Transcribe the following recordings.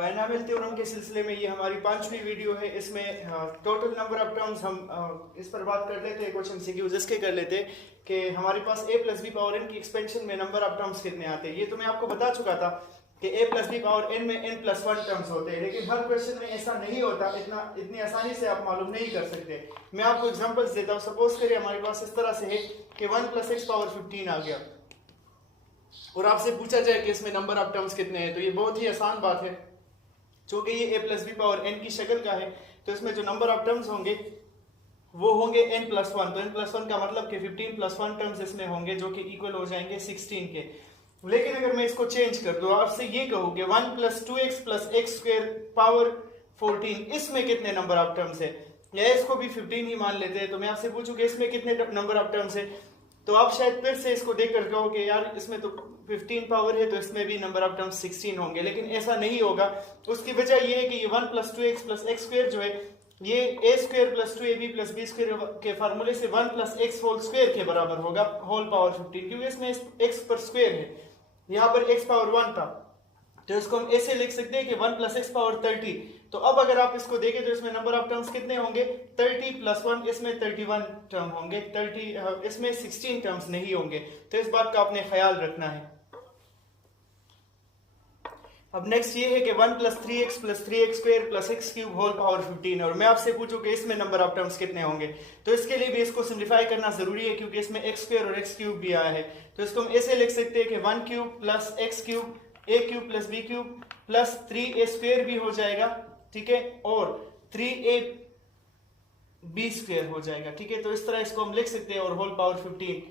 Binomial theorem के सिलसिले में ये हमारी 5वीं वीडियो है। इसमें टोटल नंबर ऑफ टर्म्स हम इस पर बात कर लेते हैं। कुछ एमसीक्यूज इसके कर लेते हैं कि हमारे पास a plus B power n की एक्सपेंशन में नंबर ऑफ टर्म्स कितने आते हैं। ये तो मैं आपको बता चुका था कि a plus B power n में n प्लस 1 टर्म्स होते हैं, लेकिन हर क्वेश्चन में ऐसा नहीं होता। इतनी आसानी से आप मालूम नहीं कर सकते। मैं आपको एग्जांपल्स देता हूँ। सपोज करिए हमारे पास इस तरह से है कि 1 प्लस एक्स पावर 15 आ गया और आपसे पूछा जाए कि इसमें नंबर ऑफ टर्म्स कितने हैं, तो ये बहुत ही आसान बात है। चूंकि ये a plus B power n की शक्ल का है, तो इसमें जो नंबर ऑफ टर्म्स होंगे वो होंगे n प्लस 1। तो n प्लस 1 का मतलब कि 15 प्लस 1 टर्म्स इसमें होंगे जो कि इक्वल हो जाएंगे 16 के। लेकिन अगर मैं इसको चेंज कर दूं, आपसे ये कहूं कि 1 plus 2x plus X square power 14, इसमें कितने नंबर ऑफ टर्म्स है, या इसको भी 15 ही मान लेते हैं, तो मैं आपसे पूछूं कि इसमें कितने नंबर ऑफ टर्म्स है, तो आप शायद फिर से इसको देखकर कहो कि यार इसमें तो 15 पावर है तो इसमें भी नंबर ऑफ टर्म्स 16 होंगे। लेकिन ऐसा नहीं होगा। उसकी वजह यह है कि ये 1 plus 2x plus X square जो है ये a square plus 2ab plus B square के फार्मूले से 1 प्लस एक्स होल स्क्वायर के बराबर होगा, होल पावर 15, क्योंकि इसमें x पर स्क्वायर है। यहाँ पर x पावर 1 था, तो इसको हम ऐसे लिख सकते हैं कि 1 प्लस एक्स पावर 30। तो अब अगर आप इसको देखें तो इसमें नंबर ऑफ टर्म्स कितने होंगे, 30 प्लस 1, इसमें 31 टर्म होंगे, 30 इसमें 16 टर्म्स नहीं होंगे। तो इस बात का आपने ख्याल रखना है। अब नेक्स्ट ये है कि 1 plus 3x plus 3x square plus X cube whole power 15, और मैं आपसे पूछूं कि इसमें नंबर ऑफ टर्म्स कितने होंगे, तो इसके लिए भी इसको सिंप्लीफाई करना जरूरी है, क्योंकि इसमें एक्स स्क्वायर और एक्स क्यूब भी आया है। तो इसको हम ऐसे लिख सकते हैं कि 1 cube plus X cube a cube plus B cube plus 3a square भी हो जाएगा, ठीक है, और 3a बी स्क्वायर हो जाएगा, ठीक है। तो इस तरह इसको हम लिख सकते हैं, और होल पावर 15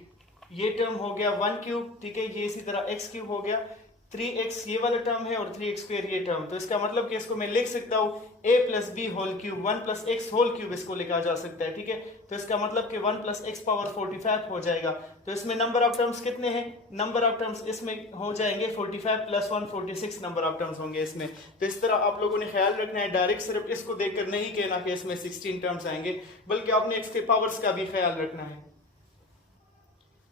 ये टर्म हो गया 1 क्यूब, ठीक है, ये इसी तरह x क्यूब हो गया, 3x ये वाला टर्म है और 3x स्क्वायर ये टर्म। तो इसका मतलब कि इसको मैं लिख सकता हूँ a plus B whole cube, 1 plus X whole cube इसको लिखा जा सकता है, ठीक है। तो इसका मतलब कि 1 प्लस एक्स पावर 45 हो जाएगा। तो इसमें नंबर ऑफ टर्म्स कितने हैं, नंबर ऑफ टर्म्स इसमें हो जाएंगे 45 प्लस 1 46 नंबर ऑफ टर्म्स होंगे इसमें। तो इस तरह आप लोगों ने ख्याल रखना है, डायरेक्ट सिर्फ इसको देखकर नहीं कहना कि इसमें 16 टर्म्स आएंगे, बल्कि आपने इसके पावर्स का भी ख्याल रखना है।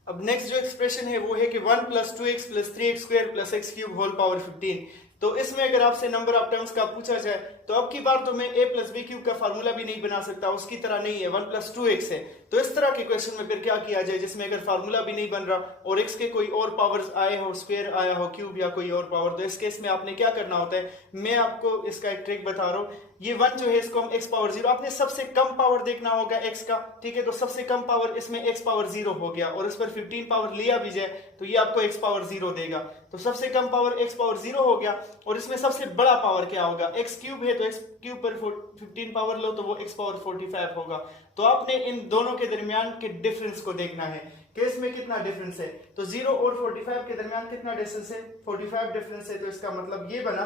अब नेक्स्ट जो एक्सप्रेशन है वो है कि 1 plus 2x plus 3x square plus X cube whole power 15। तो इसमें अगर आपसे नंबर ऑफ टर्म्स का पूछा जाए, तो अब की बार तो मैं a प्लस बी क्यूब का फार्मूला भी नहीं बना सकता, उसकी तरह नहीं है, 1 प्लस 2x है। तो इस तरह के क्वेश्चन में फिर क्या किया जाए जिसमें अगर फार्मूला भी नहीं बन रहा और x के कोई और पावर्स आए हो, स्क्वायर आया हो, क्यूब या कोई और पावर, तो इस केस में आपने क्या करना होता है, मैं आपको इसका एक ट्रिक बता रहा हूँ। ये 1 जो है इसको हम x पावर 0, आपने सबसे कम पावर देखना होगा x का, ठीक है। तो सबसे कम पावर इसमें x पावर 0 हो गया, और इस पर 15 पावर लिया भी जाए तो ये आपको x पावर 0 देगा। तो सबसे कम पावर x पावर 0 हो गया, और इसमें सबसे बड़ा पावर क्या होगा, x क्यूब है, तो x क्यूब पर 15 पावर लो तो वो x पावर 45 होगा। तो आपने इन दोनों के दरमियान के डिफरेंस को देखना है कि इसमें कितना डिफरेंस है। तो 0 और 45 के दरमियान कितना डिफरेंस है, 45 डिफरेंस है। तो इसका मतलब ये बना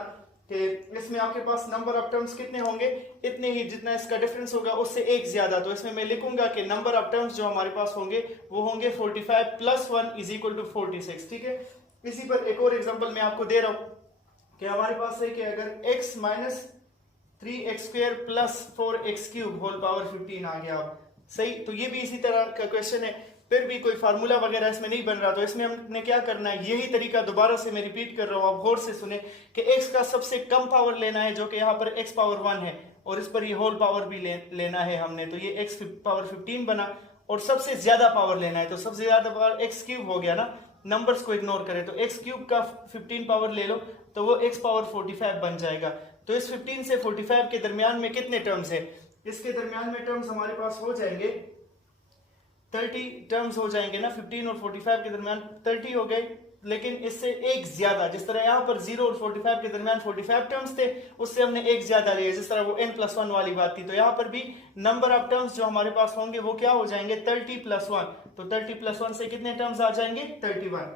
कि इसमें आपके पास नंबर ऑफ टर्म्स कितने होंगे, इतने ही जितना इसका डिफरेंस होगा उससे एक ज्यादा। तो इसमें मैं लिखूंगा कि नंबर ऑफ टर्म्स जो हमारे पास होंगे वो होंगे 45 प्लस 1 इज इक्वल टू 46, ठीक है। इसी पर एक और एग्जांपल मैं आपको दे रहा हूं कि हमारे पास है कि अगर x minus 3x square plus 4x cube whole power 15 आ गया, सही। तो ये भी इसी तरह का क्वेश्चन है, फिर भी कोई फार्मूला वगैरह इसमें नहीं बन रहा। तो इसमें हमने क्या करना है, यही तरीका दोबारा से मैं रिपीट कर रहा हूँ, आप गौर से सुने कि x का सबसे कम पावर लेना है जो कि यहाँ पर x पावर 1 है, और इस पर ये होल पावर भी लेना है हमने। तो ये x पावर 15 बना, और सबसे ज्यादा पावर लेना है, तो सबसे ज्यादा पावर x क्यूब हो गया ना, नंबर्स को इग्नोर करें तो x क्यूब का 15 पावर ले लो तो वो x पावर 45 बन जाएगा। तो इस 15 से 45 के दरमियान में कितने टर्म्स है, इसके दरमियान में टर्म्स हमारे पास हो जाएंगे 30 टर्म्स हो जाएंगे ना, 15 और 45 के दरमियान 30 हो गए, लेकिन इससे एक ज्यादा, जिस तरह यहाँ पर 0 और 45 के दरमियान 45 टर्म्स थे, उससे हमने एक ज्यादा लिए, जिस तरह वो n प्लस 1 वाली बात थी। तो यहाँ पर भी नंबर ऑफ टर्म्स जो हमारे पास होंगे वो क्या हो जाएंगे, 30 प्लस 1। तो 30 प्लस 1 से कितने टर्म्स आ जाएंगे, 31।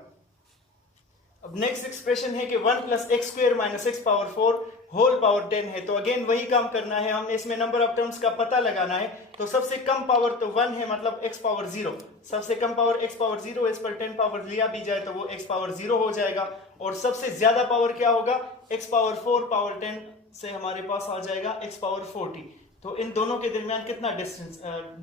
अब नेक्स्ट एक्सप्रेशन है कि 1 plus X square minus X power 4 whole power 10 है। तो अगेन वही काम करना है, हमने इसमें नंबर ऑफ टर्म्स का पता लगाना है। तो सबसे कम पावर तो 1 है, मतलब x पावर 0, सबसे कम पावर x पावर 0, इस पर 10 पावर लिया भी जाए तो वो x पावर 0 हो जाएगा। और सबसे ज्यादा पावर क्या होगा, x पावर 4 पावर 10 से हमारे पास आ जाएगा x पावर 40। तो इन दोनों के दरमियान कितना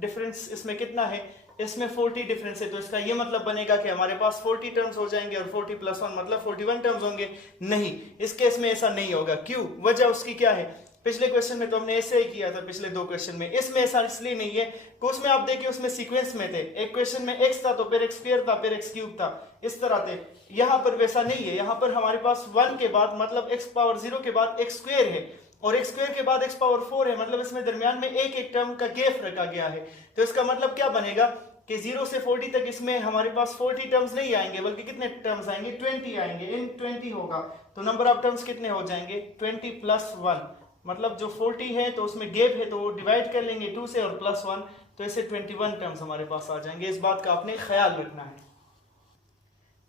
डिफरेंस इसमें कितना है, इसमें 40 डिफरेंस है। तो इसका ये मतलब बनेगा कि हमारे पास 40 टर्म्स हो जाएंगे और 40 प्लस 1 मतलब 41 टर्म्स होंगे। नहीं, इस केस में ऐसा नहीं होगा। क्यों? वजह उसकी क्या है? पिछले क्वेश्चन में तो हमने ऐसे ही किया था, पिछले 2 क्वेश्चन में। इसमें ऐसा इसलिए नहीं है कि उसमें आप देखिए उसमें सीक्वेंस में थे, एक क्वेश्चन में x था तो फिर x स्क्वायर था फिर x क्यूब था, इस तरह थे। यहाँ पर वैसा नहीं है, यहाँ पर हमारे पास 1 के बाद मतलब x पावर 0 के बाद x स्क्वायर है और x स्क्वायर के बाद x पावर 4 है, मतलब इसमें दरमियान में एक एक टर्म का गैप रखा गया है। तो इसका मतलब क्या बनेगा कि 0 से 40 तक इसमें हमारे पास 40 टर्म्स नहीं आएंगे, बल्कि कितने टर्म्स आएंगे? 20 आएंगे। इन 20 होगा तो नंबर ऑफ टर्म्स कितने हो जाएंगे? 20 प्लस 1, मतलब जो 40 है तो उसमें गैप है तो डिवाइड कर लेंगे 2 से और प्लस 1, तो ऐसे 21 टर्म्स हमारे पास आ जाएंगे। इस बात का आपने ख्याल रखना है।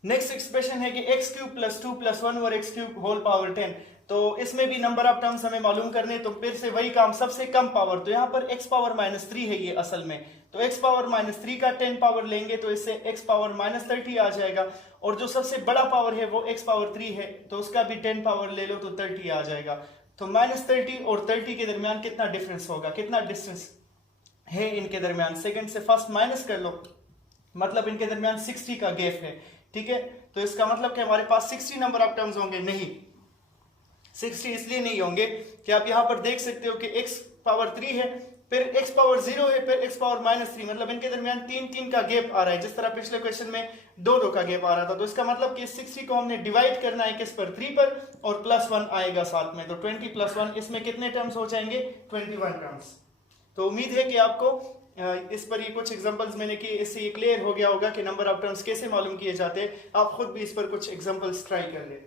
नेक्स्ट एक्सप्रेशन है कि x क्यूब प्लस 2 प्लस 1 और x क्यूब होल पावर 10। तो इसमें भी नंबर ऑफ टर्म्स हमें मालूम करने, तो फिर से वही काम, सबसे कम पावर। तो यहाँ पर x पावर माइनस 3 है ये असल में, तो x पावर माइनस 3 का 10 पावर लेंगे तो इससे x पावर माइनस 30 आ जाएगा। और जो सबसे बड़ा पावर है वो x पावर 3 है, तो उसका भी 10 पावर ले लो तो 30 आ जाएगा। तो माइनस 30 और 30 के दरमियान कितना डिफरेंस होगा, कितना डिस्टेंस है इनके दरमियान? सेकंड से फर्स्ट माइनस कर लो, मतलब इनके दरमियान 60 का गैप है। ठीक है, तो इसका मतलब कि हमारे पास 60 नंबर ऑफ टर्म्स होंगे। नहीं, 60 इसलिए नहीं होंगे कि आप यहां पर देख सकते हो कि x पावर 3 है, फिर x पावर 0 है, फिर x पावर माइनस 3, मतलब इनके दरमियान 3 का गैप आ रहा है, जिस तरह पिछले क्वेश्चन में 2 का गैप आ रहा था। तो इसका मतलब कि 60 को हमने डिवाइड करना है किस पर? 3 पर, और प्लस 1 आएगा साथ में, तो 20 प्लस 1, इसमें कितने टर्म्स हो जाएंगे? 21 टर्म्स। तो उम्मीद है कि आपको इस पर ये कुछ एग्जांपल्स मैंने किए, इससे ये क्लियर हो गया होगा कि नंबर ऑफ टर्म्स कैसे मालूम किए जाते हैं। आप खुद भी इस पर कुछ एग्जांपल्स ट्राई कर ले।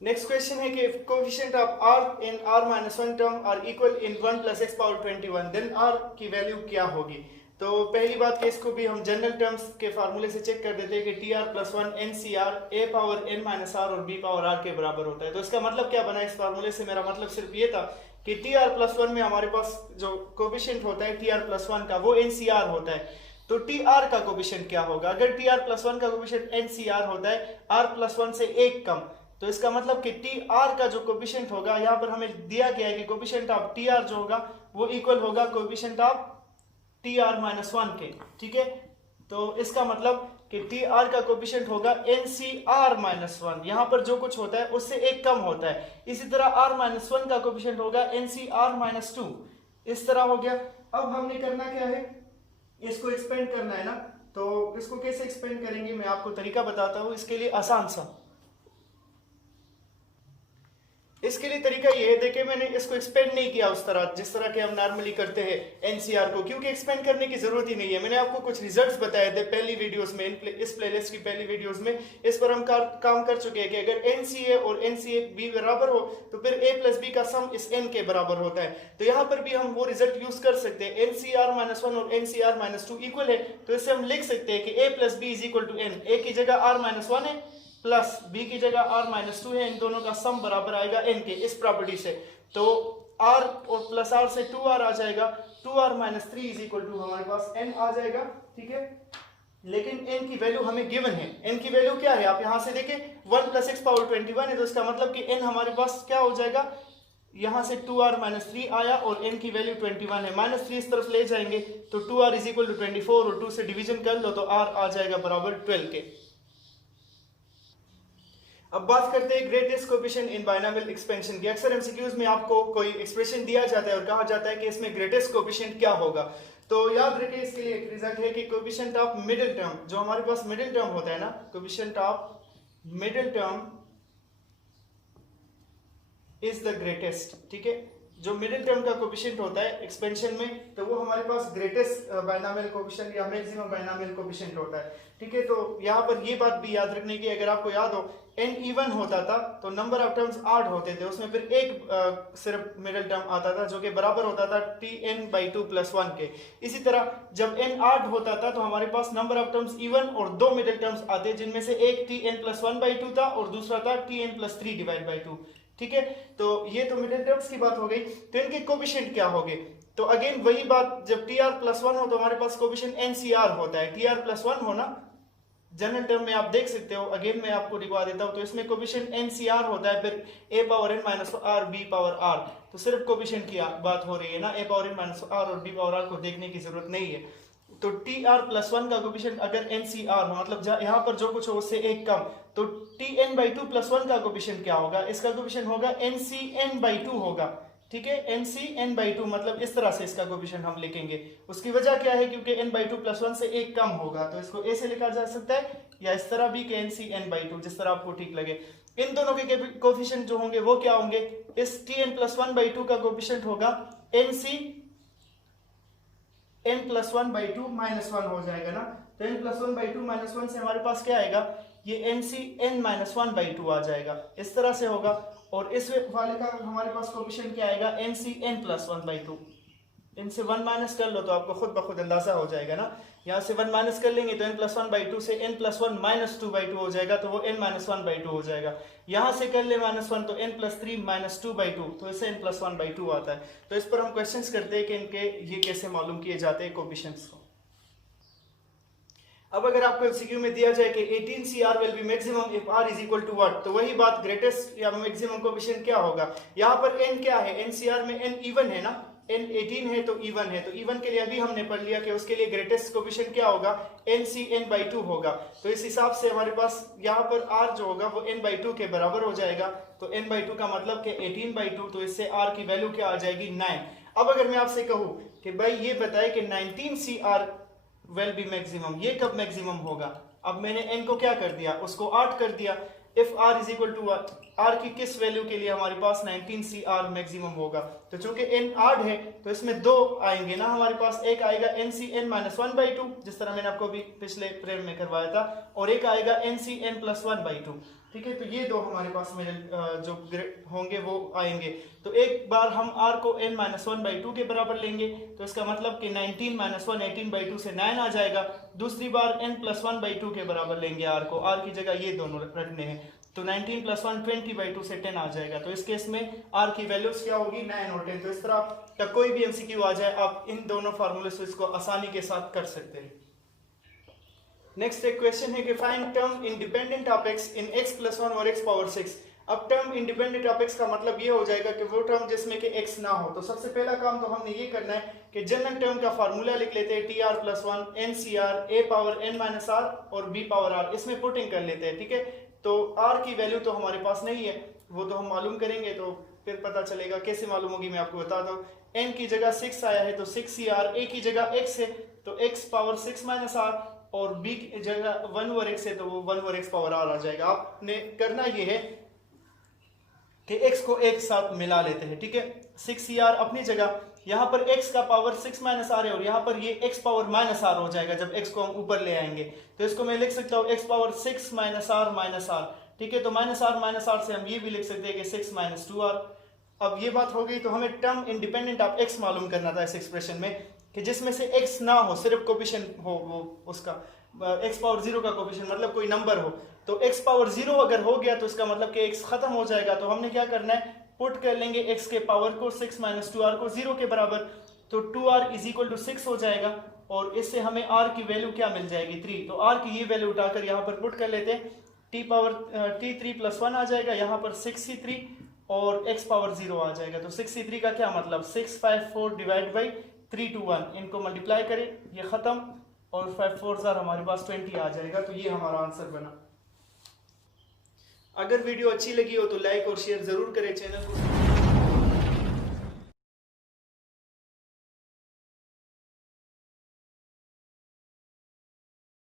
नेक्स्ट क्वेश्चन है कि coefficient of r in r-1 term are equal in 1 plus x power 21, then r की वैल्यू क्या होगी? तो पहली बात कि इसको भी हम जनरल टर्म्स के फार्मूले से चेक कर देते हैं कि tr plus 1 ncr a power n minus r और b पावर r के बराबर होता है। तो इसका मतलब क्या बना इस फार्मूले से? मेरा मतलब सिर्फ ये था कि tr प्लस 1 में हमारे पास जो कोएफिशिएंट होता है tr प्लस 1 का, वो ncr होता है। तो tr का कोएफिशिएंट क्या होगा? अगर tr प्लस 1 का कोएफिशिएंट ncr होता है r प्लस 1 से एक कम, तो इसका मतलब कि tr का जो कोएफिशिएंट होगा, यहाँ पर हमें दिया गया है कि कोएफिशिएंट ऑफ tr जो होगा वो इक्वल होगा कोएफिशिएंट ऑफ tr माइनस 1 के। ठीक है, तो इसका मतलब कि tr का कोएफिशिएंट होगा ncr माइनस 1, यहाँ पर जो कुछ होता है उससे एक कम होता है। इसी तरह r माइनस 1 का कोएफिशिएंट होगा ncr माइनस 2, इस तरह हो गया। अब हमने करना क्या है? इसको एक्सपेंड करना है ना, तो इसको कैसे एक्सपेंड करेंगे मैं आपको तरीका बताता हूँ। इसके लिए आसान सा, इसके लिए तरीका ये है, देखिए मैंने इसको एक्सपेंड नहीं किया उस तरह जिस तरह के हम नॉर्मली करते हैं एनसीआर को, क्योंकि एक्सपेंड करने की जरूरत ही नहीं है। मैंने आपको कुछ रिजल्ट्स बताए थे पहली वीडियोस में, इस प्लेलिस्ट की पहली वीडियोस में इस पर हम काम कर चुके हैं कि अगर एनसीए और एनसीए बी बराबर हो तो फिर ए प्लस बी का सम इस एन के बराबर होता है। तो यहाँ पर भी हम वो रिजल्ट यूज कर सकते हैं, एनसीआर माइनस 1 और एनसीआर माइनस 2 इक्वल है, तो इससे हम लिख सकते हैं कि A plus B is equal to N. A की जगह आर माइनस 1 है प्लस बी की जगह r माइनस 2 है, इन दोनों का सम बराबर आएगा n के, इस प्रॉपर्टी से। तो r और प्लस r से 2r आ जाएगा, 2r minus 3 is equal to हमारे पास n आ जाएगा। ठीक है, लेकिन n की वैल्यू हमें गिवन है। n की वैल्यू क्या है? आप यहां से देखें 1 प्लस x पावर 21 है, तो इसका मतलब कि n हमारे पास क्या हो जाएगा? यहां से 2r माइनस 3 आया और n की वैल्यू 21 है, माइनस 3 इस तरफ ले जाएंगे तो 2r इज इक्वल टू 24 और 2 से डिवीजन कर लो तो r आ जाएगा बराबर 12 के। अब बात करते हैं ग्रेटेस्ट कोएफिशिएंट इन बायनॉमियल एक्सपेंशन की। अक्सर एमसीक्यूज में आपको कोई एक्सप्रेशन दिया जाता है और कहा जाता है कि इसमें ग्रेटेस्ट कोएफिशिएंट क्या होगा। तो याद रखिए इसके लिए एक रिजल्ट है कि कोएफिशिएंट ऑफ मिडिल टर्म, जो हमारे पास मिडिल टर्म होता है ना, coefficient of middle term is the greatest. ठीक है, जो मिडिल टर्म का कोएफिशिएंट होता है एक्सपेंशन में, तो वो हमारे पास ग्रेटेस्ट बायनॉमियल कोएफिशिएंट या मैक्सिमम बायनॉमियल कोएफिशिएंट होता है। ठीक है, तो यहाँ पर ये बात भी याद रखने की, अगर आपको याद हो n इवन होता था तो नंबर ऑफ टर्म्स 8 होते थे, उसमें फिर एक सिर्फ मिडिल टर्म आता था जो कि बराबर होता था tn/2 प्लस 1 के। इसी तरह जब n 8 होता था तो हमारे पास नंबर ऑफ टर्म्स इवन और 2 मिडिल टर्म्स आते, जिनमें से एक tn प्लस 1/2 था और दूसरा था tn प्लस 3 डिवाइड बाई 2। ठीक है, तो ये तो मिडिल टर्म्स की बात हो गई। तो इनके कोएफिशिएंट क्या होंगे? तो अगेन वही बात, जब tr प्लस 1 हो तो हमारे पास कोएफिशिएंट ncr होता है, tr प्लस 1 हो ना, जनरल टर्म में आप देख सकते हो, अगेन मैं आपको दिखवा देता हूं, तो इसमें कोफिशिएंट NCR होता है, फिर a power n minus r b power r, तो सिर्फ कोफिशिएंट की बात हो रही है ना, a power n minus r और b पावर r को देखने की जरूरत नहीं है। तो tr+1 का कोफिशिएंट अगर NCR हो, मतलब यहाँ पर जो कुछ हो उससे एक कम, तो tn/2+1 का कोफिशिएंट क्या होगा, इसका कोफिशिएंट होगा NCn/2 होगा, ठीक है, NCn/2, मतलब इस तरह से इसका कोफिशिएंट हम लिखेंगे। उसकी वजह क्या है, क्योंकि n/2+1 से एक कम होगा, तो इसको a से लिखा जा सकता है, या इस तरह भी कि NCn/2, जिस तरह आपको ठीक लगे। इन दोनों के कोफिशिएंट जो होंगे वो क्या होंगे, इस tn+1/2 का कोफिशिएंट होगा n+1/2 -1 हो जाएगा ना, तो n+1/2 -1 से हमारे पास क्या आएगा, ये NCn-1/2 आ जाएगा, इस तरह से होगा। और इस वाले का हमारे पास कोफिशिएंट क्या आएगा, NCn+1/2। इनसे 1 माइनस कर लो तो आपको खुद ब खुद अंदाजा हो जाएगा ना, यहाँ से 1 माइनस कर लेंगे तो n+1/2 से n+1 -2/2 हो जाएगा, तो वो n-1/2 हो जाएगा। यहाँ से कर ले -1 तो n+3 -2/2, तो इससे n+1/2 आता है। तो इस पर हम क्वेश्चंस करते हैं कि इनके ये कैसे मालूम किए जाते हैं कोफिशिएंट्स को। अब अगर आपको एमसीक्यू में दिया जाए कि 18CR will be maximum if R is equal to what, तो वही बात, ग्रेटेस्ट या मैक्सिमम कोफिशिएंट क्या होगा। यहाँ पर n क्या है, NCR में n इवन है ना, n 18 है तो इवन है, तो इवन के लिए अभी हमने पढ़ लिया कि उसके लिए ग्रेटेस्ट कोफिशिएंट क्या होगा, NCn/2 होगा। तो इस हिसाब से हमारे पास यहाँ पर R जो होगा वो n/2 के बराबर हो जाएगा, तो n/2 का मतलब कि 18/2, तो इससे R की वैल्यू क्या आ जाएगी, 9। अब अगर मैं आपसे कहूँ कि भाई ये बताए कि 19CR विल बी मैक्सिमम, ये कब मैक्सिमम होगा, अब मैंने n को क्या कर दिया, उसको 8 कर दिया। If r is equal to r की किस वैल्यू के लिए हमारे पास 19CR मैक्सिमम होगा, तो चूंकि n 8 है तो इसमें दो आएंगे ना हमारे पास, एक आएगा NCn-1/2 जिस तरह मैंने आपको भी पिछले प्रेम में करवाया था, और एक आएगा NCn+1/2, ठीक है। तो ये दो हमारे पास मेरे जो होंगे वो आएंगे। तो एक बार हम r को n-1/2 के बराबर लेंगे, तो इसका मतलब कि 19 - 1 18/2 से 9 आ जाएगा। दूसरी बार n+1/2 के बराबर लेंगे r को, r की जगह ये दोनों रखने हैं, तो 19 + 1 20/2 से 10 आ जाएगा। तो इस केस में r की वैल्यूज क्या होगी, 9 और 10। तो इस तरह का कोई भी एमसीक्यू आ जाए आप इन दोनों फार्मूले से इसको आसानी के साथ कर सकते हैं। नेक्स्ट एक क्वेश्चन है कि find term independent of x in x+1 और x⁻⁶। अब टर्म इंडिपेंडेंट ऑफ x का मतलब ये हो जाएगा कि वो टर्म जिसमें कि x ना हो। तो सबसे पहला काम तो हमने ये करना है कि जनरल टर्म का फार्मूला लिख लेते हैं, tr+1 NCR a power n - r और b पावर r, इसमें पुटिंग कर लेते हैं, ठीक है। तो r की वैल्यू तो हमारे पास नहीं है, वो तो हम मालूम करेंगे, तो फिर पता चलेगा। कैसे मालूम होगी मैं आपको बताता हूँ। n की जगह 6 आया है तो 6CR, a की जगह x है तो x पावर 6 - r, और b की जगह 1/x है तो वो 1/x पावर r आ जाएगा। आपने करना ये है कि x को एक साथ मिला लेते हैं, ठीक है। 6CR अपनी जगह, यहाँ पर x का पावर 6 - r है और यहाँ पर ये x पावर -r हो जाएगा जब x को हम ऊपर ले आएंगे। तो इसको मैं लिख सकता हूँ x पावर 6 - r, ठीक है। तो -r से हम ये भी लिख सकते हैं कि 6 - 2r। अब ये बात हो गई। तो हमें टर्म इंडिपेंडेंट ऑफ x मालूम करना था इस एक्सप्रेशन में, कि जिसमें से x ना हो, सिर्फ कोफिशिएंट हो वो उसका x पावर 0 का कोफिशिएंट, मतलब कोई नंबर हो। तो x पावर 0 अगर हो गया तो इसका मतलब कि x खत्म हो जाएगा। तो हमने क्या करना है, पुट कर लेंगे x के पावर को 6 - 2r को 0 के बराबर, तो 2r = 6 हो जाएगा, और इससे हमें r की वैल्यू क्या मिल जाएगी, 3। तो r की ये वैल्यू उठाकर यहाँ पर पुट कर लेते हैं, t3+1 आ जाएगा, यहाँ पर 6c3 और x पावर 0 आ जाएगा। तो 6c3 का क्या मतलब, 654 डिवाइड बाई 321, इनको मल्टीप्लाई करें, ये खत्म, और 5 4 हमारे पास 20 आ जाएगा। तो ये हमारा आंसर बना। अगर वीडियो अच्छी लगी हो तो लाइक और शेयर जरूर करें, चैनल को